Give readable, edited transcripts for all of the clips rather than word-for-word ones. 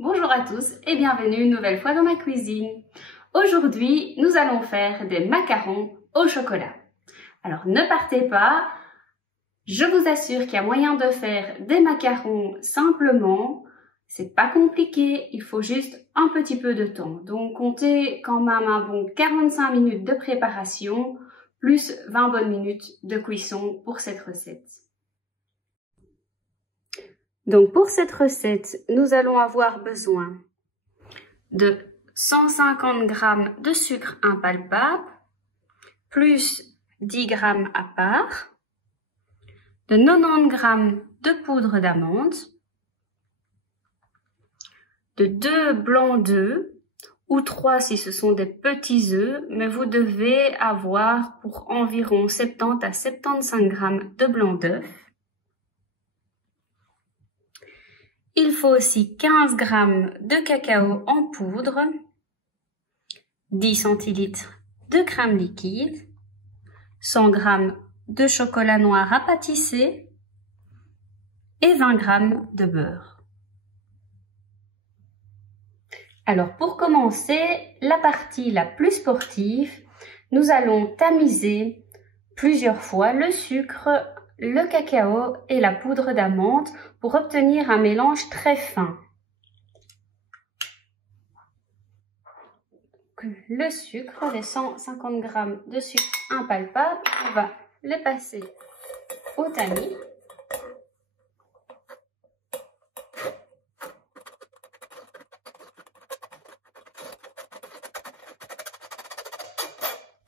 Bonjour à tous et bienvenue une nouvelle fois dans ma cuisine. Aujourd'hui, nous allons faire des macarons au chocolat. Alors ne partez pas, je vous assure qu'il y a moyen de faire des macarons simplement. C'est pas compliqué, il faut juste un petit peu de temps. Donc comptez quand même un bon 45 minutes de préparation plus 20 bonnes minutes de cuisson pour cette recette. Donc pour cette recette, nous allons avoir besoin de 150 g de sucre impalpable, plus 10 g à part, de 90 g de poudre d'amande, de 2 blancs d'œufs, ou 3 si ce sont des petits œufs, mais vous devez avoir pour environ 70 à 75 g de blanc d'œuf. Il faut aussi 15 g de cacao en poudre, 10 centilitres de crème liquide, 100 g de chocolat noir à pâtisser et 20 g de beurre. Alors pour commencer, la partie la plus sportive, nous allons tamiser plusieurs fois le sucre, le cacao et la poudre d'amande pour obtenir un mélange très fin. Le sucre, les 150 g de sucre impalpable, on va les passer au tamis.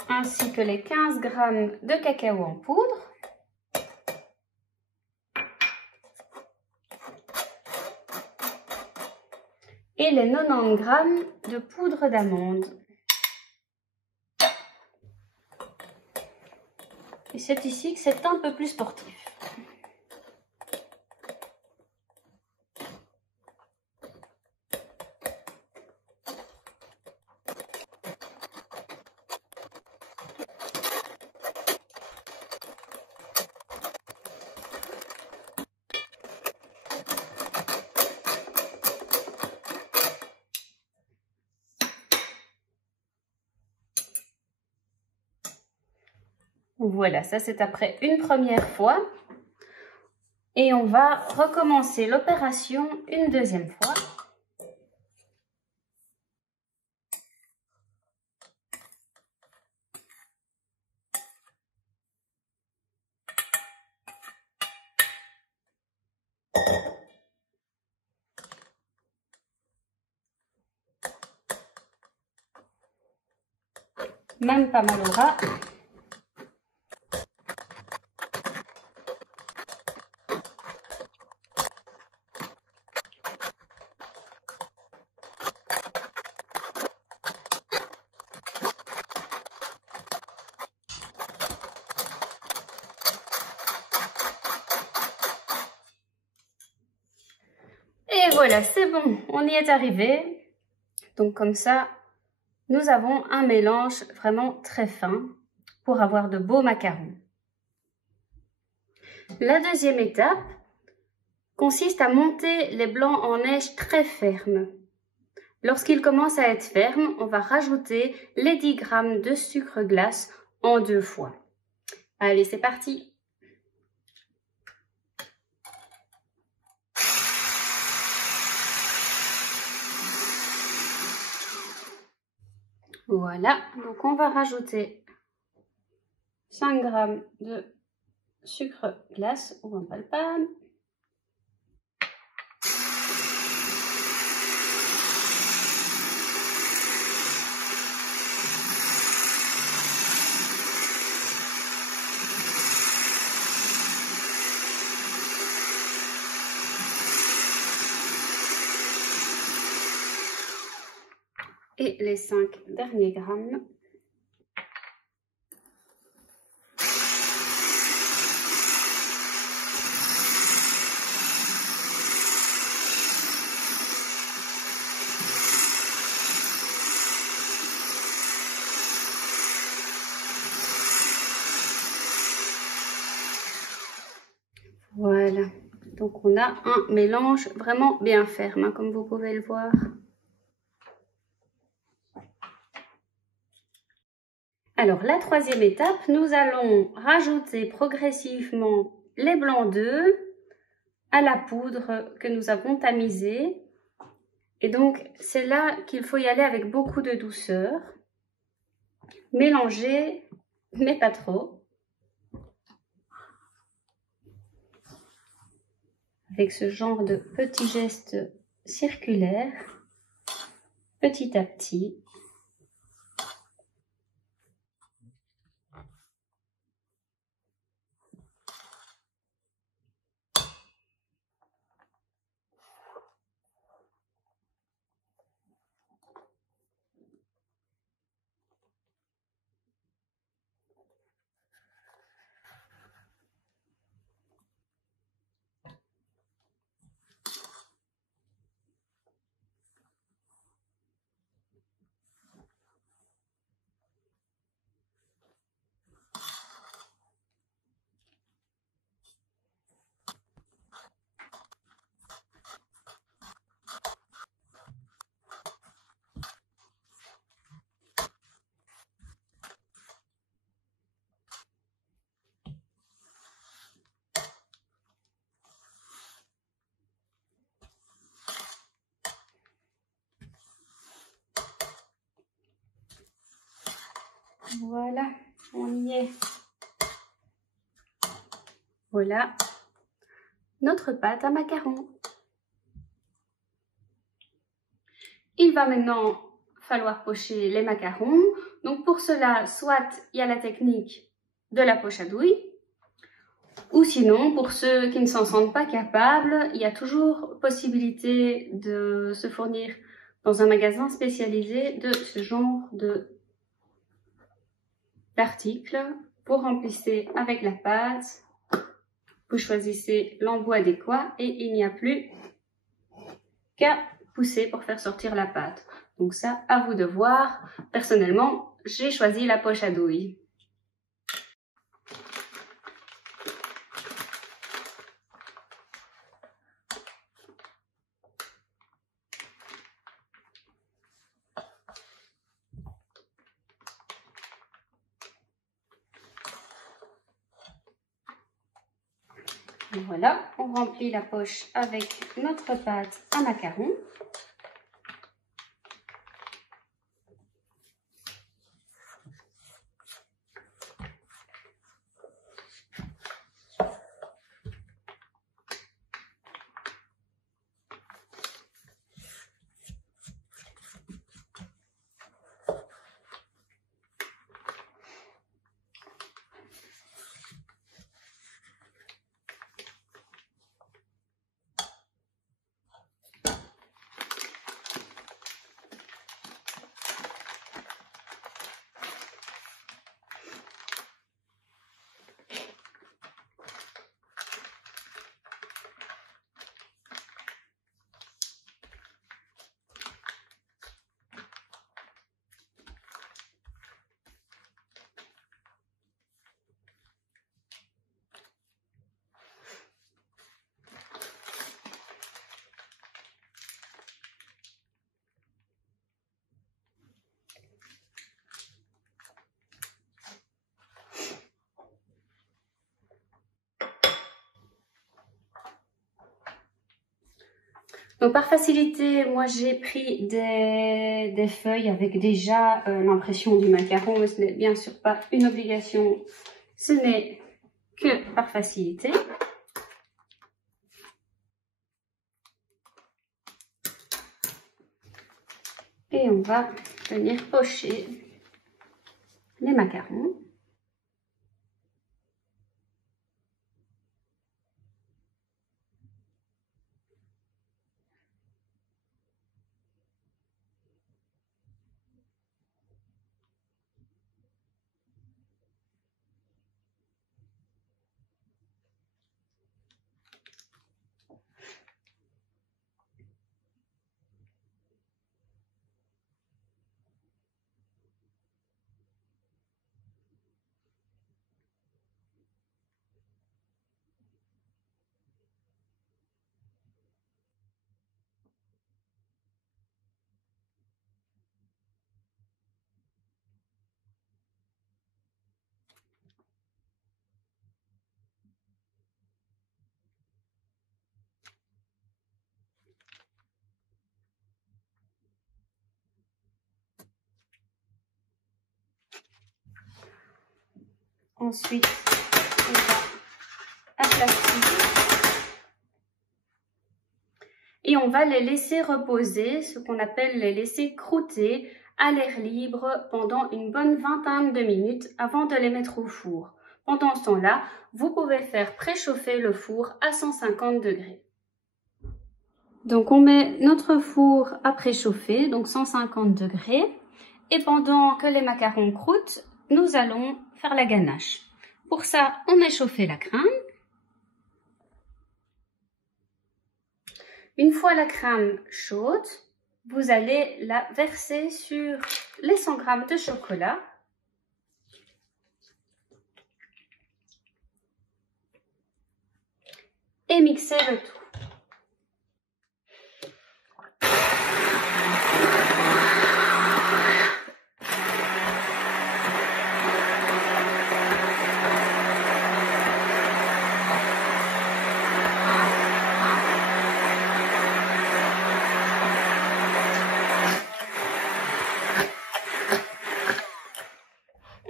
Ainsi que les 15 g de cacao en poudre. Et les 90 g de poudre d'amande. Et c'est ici que c'est un peu plus sportif. Voilà, ça c'est après une première fois. Et on va recommencer l'opération une deuxième fois. Même pas mal au ras. Et voilà, c'est bon, on y est arrivé. Donc comme ça, nous avons un mélange vraiment très fin pour avoir de beaux macarons. La deuxième étape consiste à monter les blancs en neige très fermes. Lorsqu'ils commencent à être fermes, on va rajouter les 10 g de sucre glace en 2 fois. Allez, c'est parti! Voilà, donc on va rajouter 5 g de sucre glace ou impalpable. Et les 5 derniers grammes. Voilà. Donc on a un mélange vraiment bien ferme, hein, comme vous pouvez le voir. Alors la troisième étape, nous allons rajouter progressivement les blancs d'œufs à la poudre que nous avons tamisée. Et donc c'est là qu'il faut y aller avec beaucoup de douceur. Mélanger, mais pas trop. Avec ce genre de petits gestes circulaires, petit à petit. Voilà, on y est. Voilà notre pâte à macarons. Il va maintenant falloir pocher les macarons. Donc pour cela, soit il y a la technique de la poche à douille, ou sinon, pour ceux qui ne s'en sentent pas capables, il y a toujours possibilité de se fournir dans un magasin spécialisé de ce genre d'articles. Vous remplissez avec la pâte, vous choisissez l'embout adéquat et il n'y a plus qu'à pousser pour faire sortir la pâte. Donc ça, à vous de voir. Personnellement, j'ai choisi la poche à douille. Voilà, on remplit la poche avec notre pâte à macarons. Donc par facilité, moi j'ai pris des feuilles avec déjà l'impression du macaron, mais ce n'est bien sûr pas une obligation, ce n'est que par facilité. Et on va venir pocher les macarons. Ensuite, on va aplatir. Et on va les laisser reposer, ce qu'on appelle les laisser croûter à l'air libre pendant une bonne vingtaine de minutes avant de les mettre au four. Pendant ce temps-là, vous pouvez faire préchauffer le four à 150 degrés. Donc on met notre four à préchauffer, donc 150 degrés. Et pendant que les macarons croûtent, nous allons faire la ganache. Pour ça, on met chauffer la crème. Une fois la crème chaude, vous allez la verser sur les 100 g de chocolat. Et mixer le tout.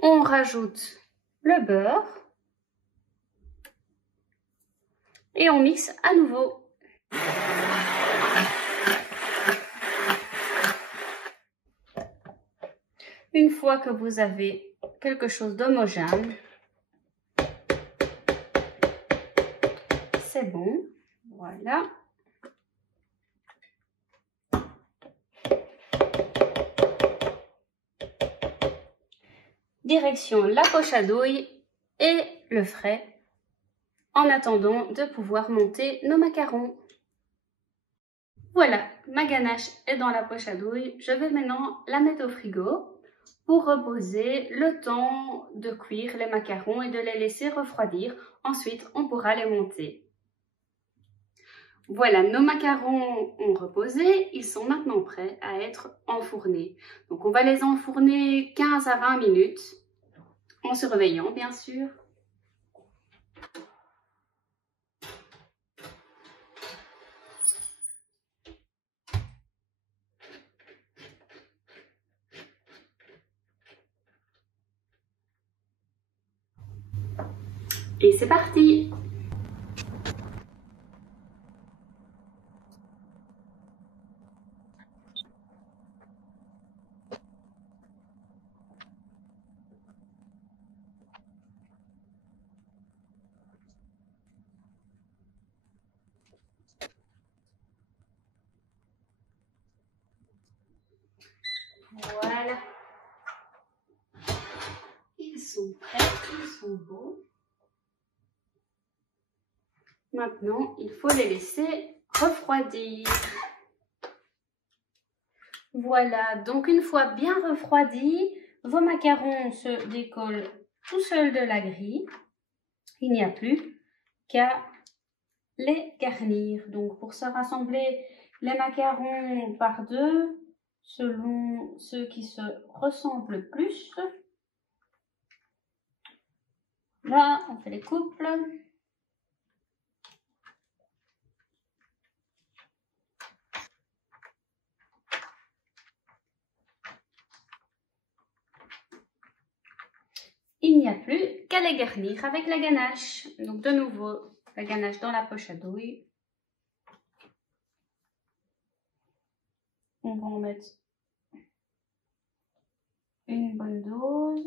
On rajoute le beurre et on mixe à nouveau. Une fois que vous avez quelque chose d'homogène, c'est bon, voilà. Direction la poche à douille et le frais en attendant de pouvoir monter nos macarons. Voilà, ma ganache est dans la poche à douille. Je vais maintenant la mettre au frigo pour reposer le temps de cuire les macarons et de les laisser refroidir. Ensuite, on pourra les monter. Voilà, nos macarons ont reposé. Ils sont maintenant prêts à être enfournés. Donc, on va les enfourner 15 à 20 minutes. En surveillant, bien sûr. Et c'est parti! Voilà. Ils sont prêts, ils sont beaux. Maintenant, il faut les laisser refroidir. Voilà, donc une fois bien refroidis, vos macarons se décollent tout seuls de la grille. Il n'y a plus qu'à les garnir. Donc pour ça, rassembler les macarons par deux, selon ceux qui se ressemblent le plus. Là, on fait les couples. Il n'y a plus qu'à les garnir avec la ganache. Donc de nouveau, la ganache dans la poche à douille. On va en mettre une bonne dose.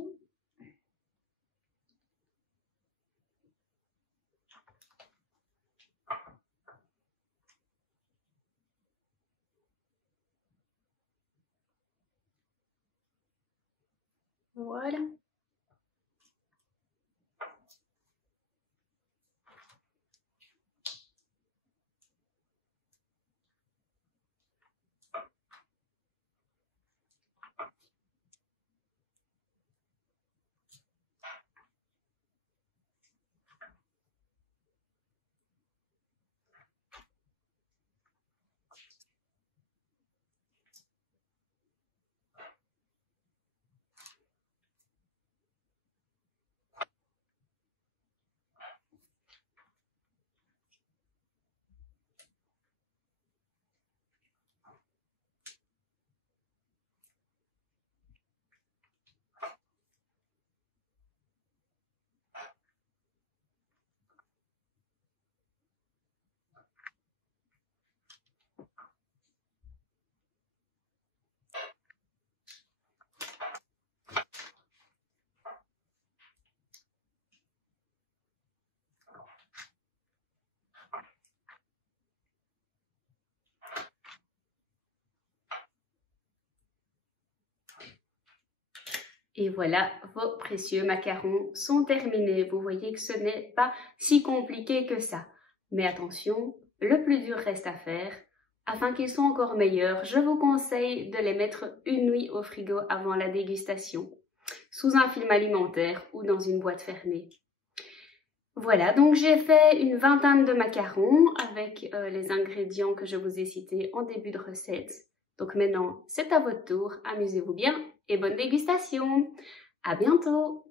Voilà. Et voilà, vos précieux macarons sont terminés. Vous voyez que ce n'est pas si compliqué que ça. Mais attention, le plus dur reste à faire. Afin qu'ils soient encore meilleurs, je vous conseille de les mettre une nuit au frigo avant la dégustation, sous un film alimentaire ou dans une boîte fermée. Voilà, donc j'ai fait une vingtaine de macarons avec les ingrédients que je vous ai cités en début de recette. Donc maintenant, c'est à votre tour, amusez-vous bien et bonne dégustation. À bientôt!